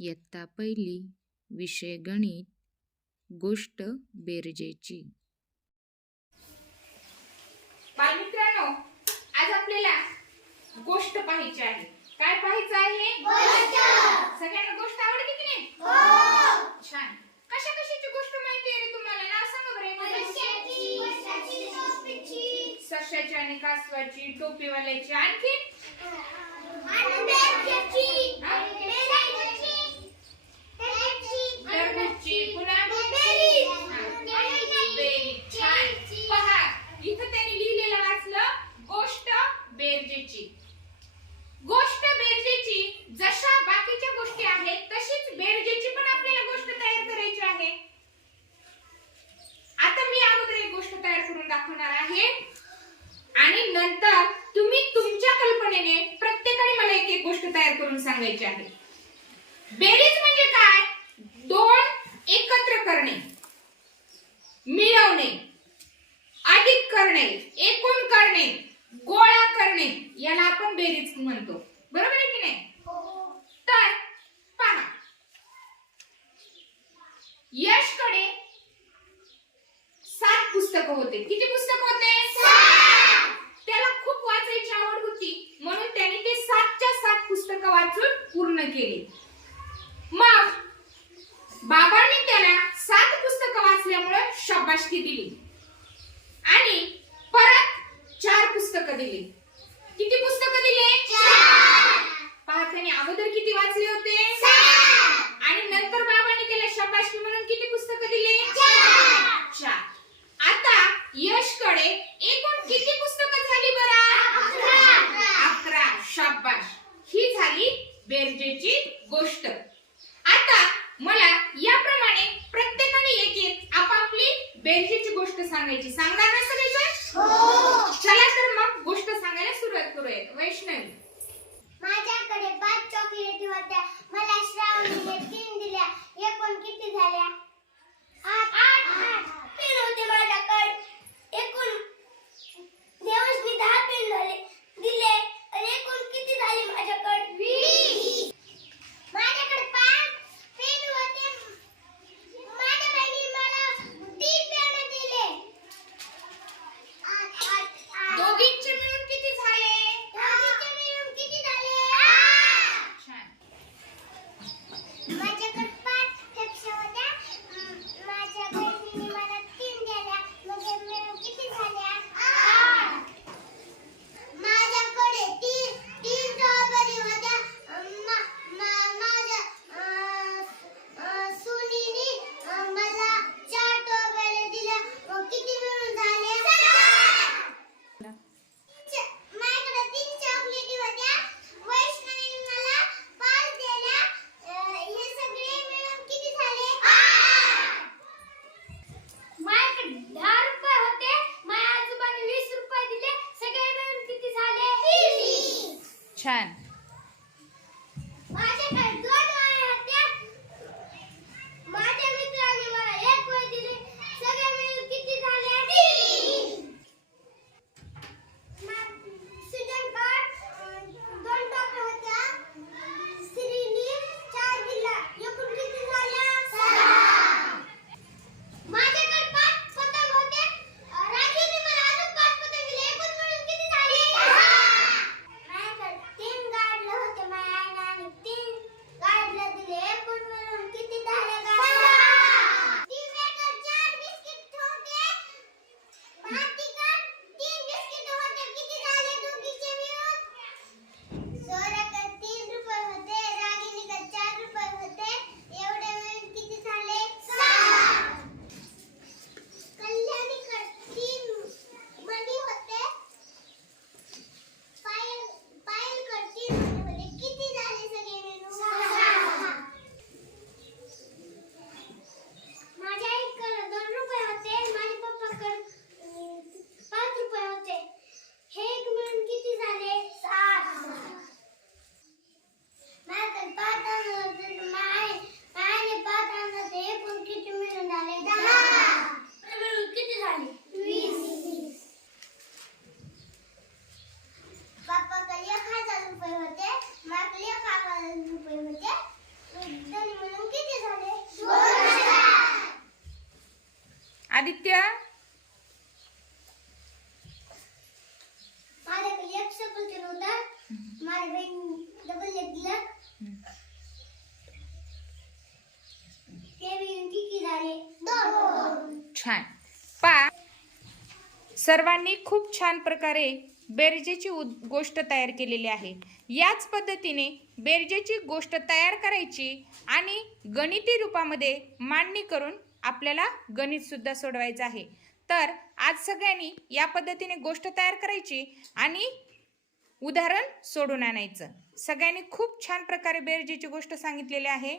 इयत्ता पहिली विषय गणित गोष्ट बेरजेची. बालमित्रांनो आज आपल्याला गोष्ट पाहायची आहे. काय पाहायचं आहे? सगळ्यांना गोष्ट आवडते की नाही? छान. कशा कशाची गोष्ट माहिती आहे रे तुम्हाला? नाव सांगा बरं. सश्याची आणि कासवाची टोपीवाल्याची आणखी टरबूजची पुन्हा बेरी. छान पहा इथं त्यांनी लिहिलेलं वाचलं गोष्ट बेरजेची गोष्ट बेरजेची जशा बाकीच्या गोष्टी आहेत तशीच बेरजेची पण आपल्याला गोष्ट तयार करायची आहे आता मी अगोदर एक गोष्ट तयार करून दाखवणार आहे. आणि नंतर तुम्ही तुमच्या कल्पनेने प्रत्येकाने मला एक एक गोष्ट तयार करून सांगायची आहे. बेरीज म्हणजे काय? दोन एकत्र करणे मिळवणे अधिक करणे एकूण करणे गोळा करणे याला आपण बेरीज म्हणतो. बरोबर आहे की नाही? तर पहा. यशकडे सात पुस्तकं होते. किती पुस्तक होते त्याला खूप वाचायची आवड होती म्हणून त्याने ते सातच्या सात पुस्तकं वाचून पूर्ण केले. मग बाबांनी त्याला सात पुस्तकं वाचल्यामुळे शाबाशकी दिली. आणि परत चार पुस्तकं दिली किती पुस्तकं दिले पहा त्याने अगोदर किती वाचले होते आणि नंतर बाबांनी त्याला शाबासकी म्हणून किती पुस्तकं दिले चार आता यशकडे एकूण किती पुस्तकं झाली बरं अकरा शाबाश ही झाली बेरजेची गोष्ट. आता मला याप्रमाणे प्रत्येकाने एक एक आपापली बेरजेची गोष्ट सांगायची. सांगणार ना सगळेजण? चला तर मग गोष्ट सांगायला सुरुवात करूयात. वैष्णवी. माझ्याकडे पाच चॉकलेटी होत्या. मला श्रावणीने तीन दिल्या. एकूण किती झाल्या आठ आठ पेन होते माझ्याकडे एकूण देवसनी दहा पेन झाले दिले आणि एकूण किती झाले माझ्याकडे वीस माझ्याकडे पाच पेन होते माझ्या बहिणीने मला तीन पेन दिले आठ आठ आठ दोघींचे मिळून किती झाले दोघींचे मिळून किती झाले छान माझ्याकडे पाच पेप्सी होत्या म, माझ्या बहिणीने मला तीन दिल्या म्हणजे मिळून किती झाल्या आठ माझ्याकडे तीन तीन स्ट्रॉबेरी होत्या अ, मा- मा- माझ्या अ, अ, सुनीने अ, मला चार स्ट्रॉबेरी दिल्या मग किती मिळून झाले च- माझ्याकडे तीन चॉकलेटी होत्या वैष्णवीने मला पाच दिल्या अ, हे सगळे मिळून किती झाले माझ्याकडे दहा रुपये होते माझ्या आजोबाने वीस रुपये दिले सगळे मिळून किती झाले छान माझ्याकडे दोन वह्या होत्या माझ्या मित्राने मला एक वही दिली सगळे मिळून किती झाले सुजन कार्ड दोन टोप्या होत्या श्रीनी चार दिल्या एकूण किती झाल्या माझ्याकडे पाच पतंग होते राजूने मला अजून पाच पतंग दिले एकूण मिळून किती झाले माझ्याकडे तीन गाड्या आदित्य? माझ्याकडे एक सफरचंद होता. माझ्या बहीण डबल एक दिलं. ते मिळून किती झाले? दोन छान. पा. सर्वांनी खूप छान प्रकारे बेरजेची गोष्ट तयार केलेली आहे. याच पद्धतीने बेरजेची गोष्ट तयार करायची आणि गणिती रूपामध्ये मांडणी करून आपल्याला गणित सुद्धा सोडवायचं आहे. तर आज सगळ्यांनी या पद्धतीने गोष्ट तयार करायची आणि उदाहरण सोडून आणायचं. सगळ्यांनी खूप छान प्रकारे बेरजेची गोष्ट सांगितलेली आहे.